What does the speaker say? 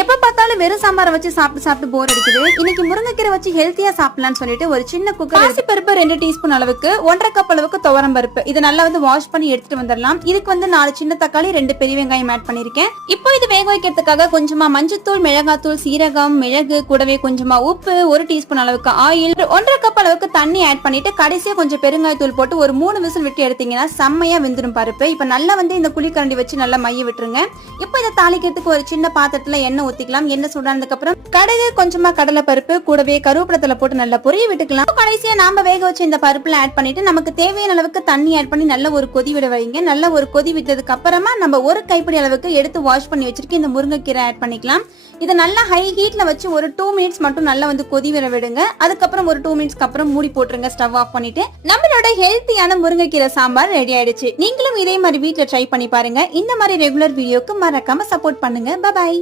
எப்ப பார்த்தாலும் வெறும் சாம்பாரை வச்சு சாப்பிட்டு சாப்பிட்டு போர் அடிக்குது. இன்னைக்கு முருங்கைக்கீரை வச்சு ஹெல்த்தியா சாப்பிடலாம்னு சொல்லிட்டு ஒரு சின்ன குக்கர் பாசி பருப்பு ரெண்டு டீஸ்பூன் அளவுக்கு ஒன்றரை கப் அளவுக்கு துவரம் பருப்பு. இதை நல்லா வந்து வாஷ் பண்ணி எடுத்துட்டு வந்துடலாம். இதுக்கு வந்து நாலு சின்ன தக்காளி ரெண்டு பெரிய வெங்காயம் ஆட் பண்ணிருக்கேன். இப்போ இது வேக வைக்கிறதுக்காக கொஞ்சமா மஞ்சத்தூள் மிளகாத்தூள் சீரகம் மிளகு கூடவே கொஞ்சமா உப்பு ஒரு டீஸ்பூன் அளவுக்கு ஆயில் ஒன்றரை கப் அளவுக்கு தண்ணி ஆட் பண்ணிட்டு கடைசியா கொஞ்சம் பெருங்காயத்தூள் போட்டு ஒரு மூணு விசில் விட்டு எடுத்தீங்கன்னா செம்மையா வெந்துடும் பருப்பு. இப்ப நல்லா வந்து இந்த குழிக்கரண்டி வச்சு நல்லா மைய விட்டுருங்க. இப்போ இதை தாளிக்கிறதுக்கு ஒரு சின்ன பாத்திரத்துல எண்ணெய் ஊத்திக்கலாம். எண்ணெய் சூடானதுக்கு அப்புறம் கடுகு கொஞ்சமா கடலை பருப்பு கூடவே கருவேப்பிலத்துல போட்டு நல்லா பொரிய விட்டுக்கலாம். கடைசியா நாம வேக வச்ச இந்த பருப்புல ஆட் பண்ணிட்டு நமக்கு தேவையான அளவுக்கு தண்ணி ஆட் பண்ணி நல்ல ஒரு கொதி விட வைங்க. நல்ல ஒரு கொதி விட்டதுக்கு அப்புறமா நம்ம ஒரு கைப்பிடி அளவுக்கு எடுத்து வாஷ் பண்ணி வச்சிருக்க இந்த முருங்கைக்கீரை ஆட் பண்ணிக்கலாம். இதை நல்லா ஹை ஹீட்ல வச்சு ஒரு டூ மினிட்ஸ் மட்டும் நல்லா வந்து கொதி வர விடுங்க. அதுக்கப்புறம் ஒரு டூ மினிட்ஸ்க்கு அப்புறம் மூடி போட்டுருங்க ஸ்டவ் ஆஃப் பண்ணிட்டு. நம்மளோட ஹெல்த்தியான முருங்கைக்கீரை சாம்பார் ரெடி ஆயிடுச்சு. நீங்களும் இதே மாதிரி வீட்டுல ட்ரை பண்ணி பாருங்க. இந்த மாதிரி ரெகுலர் வீடியோக்கு மறக்காம சப்போர்ட் பண்ணுங்க. பபாய்